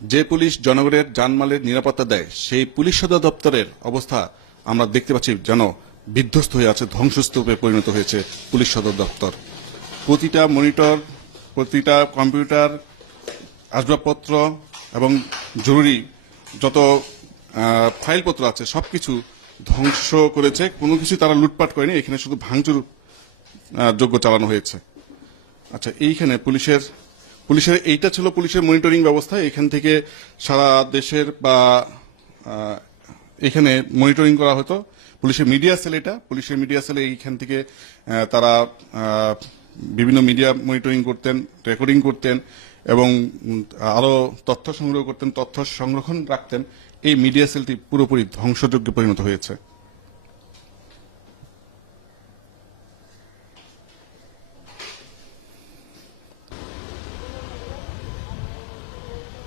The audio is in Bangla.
যে পুলিশ জনগণের জানমালের নিরাপত্তা দেয় সেই পুলিশ সদর দপ্তরের অবস্থা আমরা দেখতে পাচ্ছি যেন বিধ্বস্ত হয়ে আছে, ধ্বংসস্তূপে পরিণত হয়েছে পুলিশ সদর দপ্তর। প্রতিটা মনিটর, প্রতিটা কম্পিউটার, আসবাবপত্র এবং জরুরি যত ফাইলপত্র আছে সবকিছু ধ্বংস করেছে। কোনো কিছু তারা লুটপাট করেনি, এখানে শুধু ভাঙচুর যোগ্য চালানো হয়েছে। আচ্ছা, এইখানে পুলিশের এইটা ছিল পুলিশের মনিটরিং ব্যবস্থা। এখান থেকে সারা দেশের বা এখানে মনিটরিং করা হতো। পুলিশের মিডিয়া সেল, এটা পুলিশের মিডিয়া সেলে এইখান থেকে তারা বিভিন্ন মিডিয়া মনিটরিং করতেন, রেকর্ডিং করতেন এবং আরো তথ্য সংগ্রহ করতেন, তথ্য সংরক্ষণ রাখতেন। এই মিডিয়া সেলটি পুরোপুরি ধ্বংসযোগ্যে পরিণত হয়েছে।